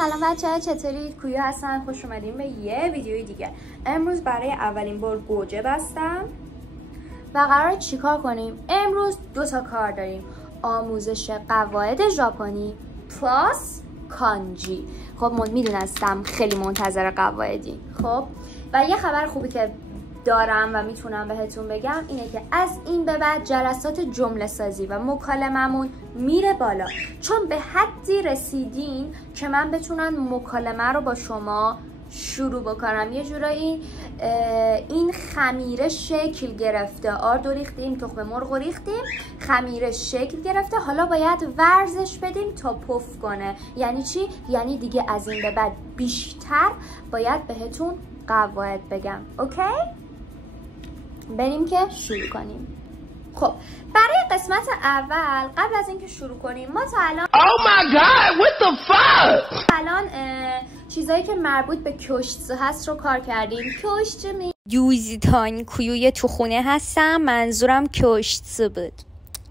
سلام بچه‌ها، چطورید؟ کویا هستم. خوش اومدین به یه ویدیوی دیگه. امروز برای اولین بار گوجه بستم و قراره چیکار کنیم؟ امروز 2 تا کار داریم: آموزش قواعد ژاپنی پلاس کانجی. خب میدونستم خیلی منتظر قواعدی. خب و یه خبر خوبی که دارم و میتونم بهتون بگم اینه که از این به بعد جلسات جمله سازی و مکالممون میره بالا، چون به حدی رسیدین که من بتونم مکالمه رو با شما شروع بکنم. یه جورایی این خمیره شکل گرفته، آردو ریختیم، تخم مرغ ریختیم، خمیره شکل گرفته، حالا باید ورزش بدیم تا پف کنه. یعنی چی؟ یعنی دیگه از این به بعد بیشتر باید بهتون قواعد بگم. اوکی؟ بریم که شروع کنیم. خب برای قسمت اول قبل از اینکه شروع کنیم ما تا الان Oh my god what the fuck الان چیزایی که مربوط به کشتسو هست رو کار کردیم. کشتسو یوزیتان کویوی تو خونه هستم، منظورم کشتسو بود.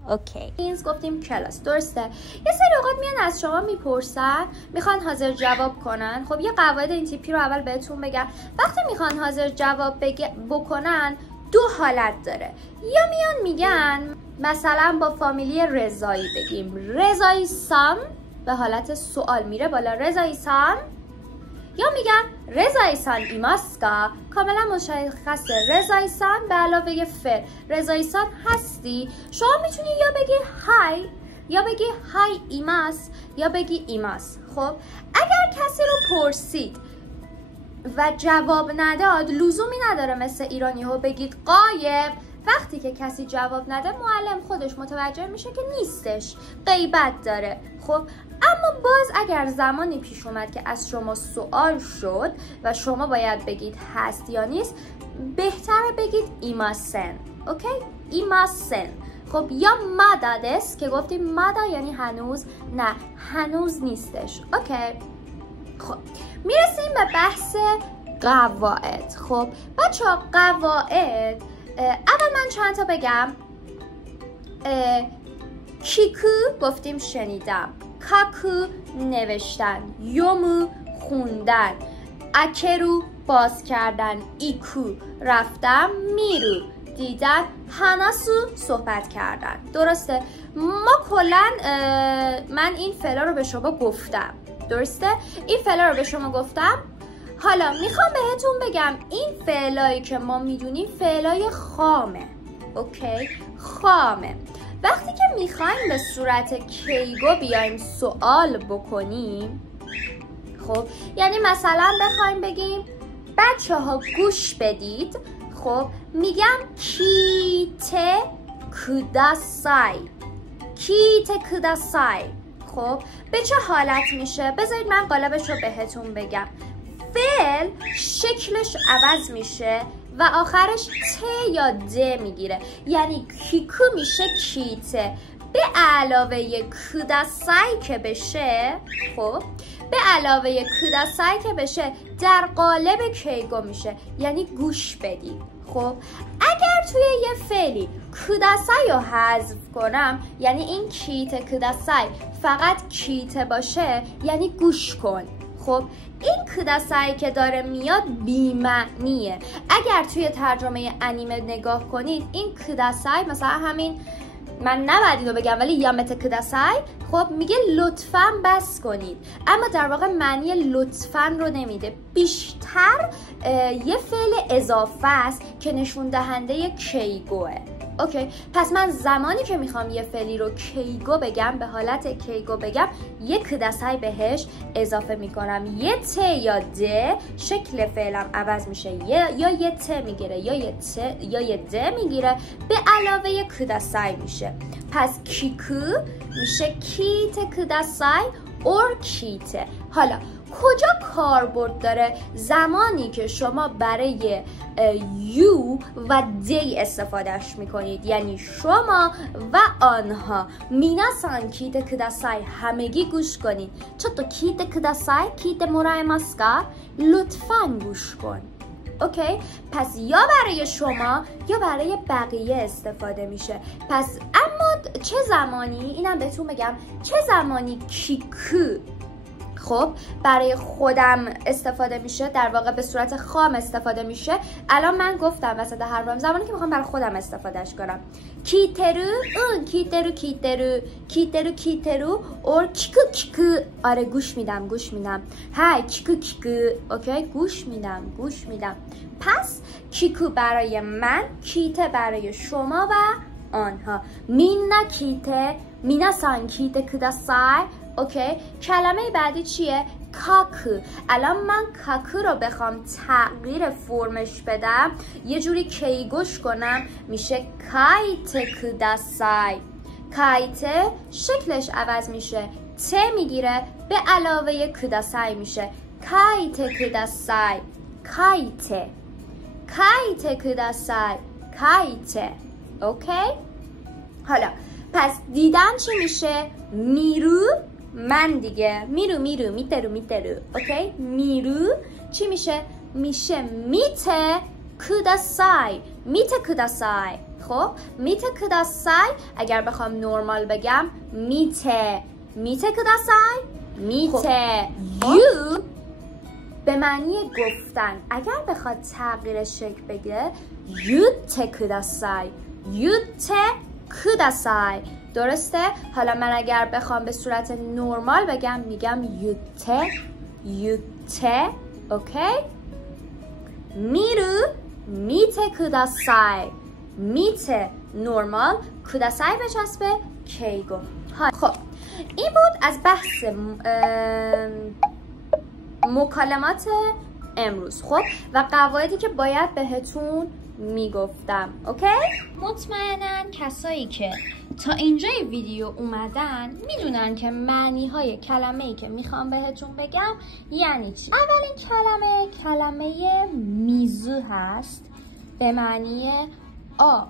اوکی. اینز گفتیم کلاس، درسته؟ یه سری اوقات میان از شما میپرسن، میخوان حاضر جواب کنن. خب یه قواعد این تیپی رو اول بهتون بگم. وقتی میخوان حاضر جواب بکنن 2 حالت داره. یا میان میگن مثلا با فامیلی رضایی بگیم رضایی سان، به حالت سوال میره بالا رضایی سان، یا میگن رضایی سان ایماسکا، کاملا مشخصه رضایی سان به علاوه فعل رضایی سان هستی. شما میتونی یا بگی های، یا بگی های ایماس، یا بگی ایماس. خب اگر کسی رو پرسید و جواب نداد لزومی نداره مثل ایرانی ها بگید غایب. وقتی که کسی جواب نده معلم خودش متوجه میشه که نیستش، غیبت داره. خب اما باز اگر زمانی پیش اومد که از شما سوال شد و شما باید بگید هست یا نیست، بهتره بگید ایماسن. اوکی؟ ایماسن. خب یا مادا دس که گفتیم مادا یعنی هنوز، نه هنوز نیستش. اوکی؟ خب میرسیم به بحث قواعد. خب بچه ها قواعد اول من چند تا بگم. کیکو گفتیم شنیدم، کاکو نوشتن، یومو خوندن، اکرو باز کردن، ایکو رفتم، میرو دیدن، هاناسو صحبت کردن. درسته؟ ما کلن من این فعلا رو به شما گفتم، درسته؟ این فعلا رو به شما گفتم. حالا میخوام بهتون بگم این فعلایی که ما میدونیم فعلای خامه. اوکی؟ خامه. وقتی که میخوایم به صورت کیگو بیایم سوال بکنیم، خب یعنی مثلا بخوایم بگیم بچه ها گوش بدید، خب میگم کیته کوداسای، کیته کوداسای. خب به چه حالت میشه؟ بذارید من قالبش رو بهتون بگم. فعل شکلش عوض میشه و آخرش ت یا د میگیره. یعنی کیکو میشه کیته، به علاوه کوداسای که بشه، خب به علاوه کوداسای که بشه در قالب کیگو میشه، یعنی گوش بدید. خب اگر توی یه فعلی کوداسای رو حذف کنم، یعنی این کیته کوداسای فقط کیته باشه، یعنی گوش کن. خب این کوداسای که داره میاد بی‌معنیه. اگر توی ترجمه انیمه نگاه کنید این کوداسای مثلا همین، من نباید اینو بگم ولی یامت کوداسای، خب میگه لطفاً بس کنید، اما در واقع معنی لطفاً رو نمیده، بیشتر یه فعل اضافه است که نشون دهنده کیگوه. اوکی، پس من زمانی که میخوام یه فعلی رو کیگو بگم، به حالت کیگو بگم، یه کوداسای بهش اضافه میکنم. یه ت یا د، شکل فعلم عوض میشه، یا یه ت میگیره یا یه د میگیره، به علاوه کوداسای میشه. پس کیکو میشه کیته کوداسای اور کیته. حالا کجا کاربرد داره؟ زمانی که شما برای یو و دی استفادهش میکنید، یعنی شما و آنها. میناسان کیته کوداسای، همگی گوش کنید. چطور کیته کوداسای کیته مورایماسکا، لطفاً گوش کن. اوکی؟ پس یا برای شما یا برای بقیه استفاده میشه. پس اما چه زمانی، اینم بهتون بگم، چه زمانی کیکو خب برای خودم استفاده میشه، در واقع به صورت خام استفاده میشه. الان من گفتم وسط حرفم زمانی که میخوام برای خودم استفادهش کنم. کیترو اون کیترو کیترو کیترو کیترو اور کیکو کیکو. آره گوش میدم های کیکو کیکو. اوکی گوش میدم. پس کیکو برای من، کیته برای شما و آنها. مینا کیته، مینا سان کیته کوداسای. اوکی کلمه بعدی چیه؟ کاکو. الان من کاکو رو بخوام تغییر فرمش بدم، یه جوری کیگوش کنم، میشه کایته کوداسای. کایته شکلش عوض میشه، ت میگیره به علاوه کوداسای میشه کایته کوداسای. کایته کوداسای. کایته. اوکی حالا پس دیدن چی میشه؟ میرو من دیگه، میرو میترو. اوکی میرو چی میشه؟ میشه میته کوداسای. خب میته کوداسای اگر بخوام نورمال بگم میته کوداسای. میته یو به معنی گفتن، اگر بخواد تغییر شکل بگه یوته کوداسای. درسته؟ حالا من اگر بخوام به صورت نورمال بگم میگم یوته. اوکی میرو میته کوداسای. میته نورمال، کوداسای بچسبه کیگو. خب این بود از بحث مکالمات امروز. خب و قواعدی که باید بهتون میگفتم. اوکی؟ مطمئناً کسایی که تا اینجای ویدیو اومدن میدونن که معنی های کلمه‌ای که میخوام بهتون بگم یعنی چی. اولین کلمه میزو هست به معنی آب.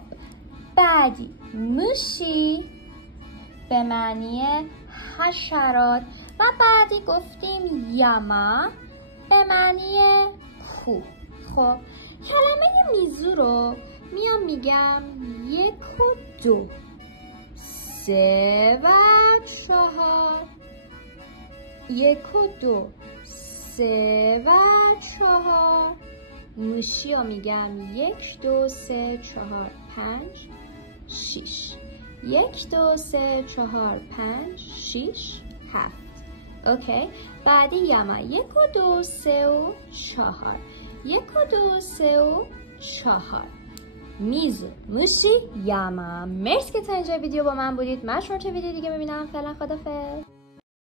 بعدی موشی به معنی حشرات و بعدی گفتیم یاما به معنی کوه. خب کلمه میزو رو میگم 1 و 2 3 و 4. 1 و 2 3 و 4. موشی رو میگم 1 2 3 4 5 6. 1 2 3 4 5 6 7. اوکی بعدی یاما 1 و 2 3 و 4. 1 و 2 3 و 4. میز موشی یاما. مرسی که تا اینجا ویدیو با من بودید. من شما چه ویدیو دیگه ببینم. فعلا خدافظ.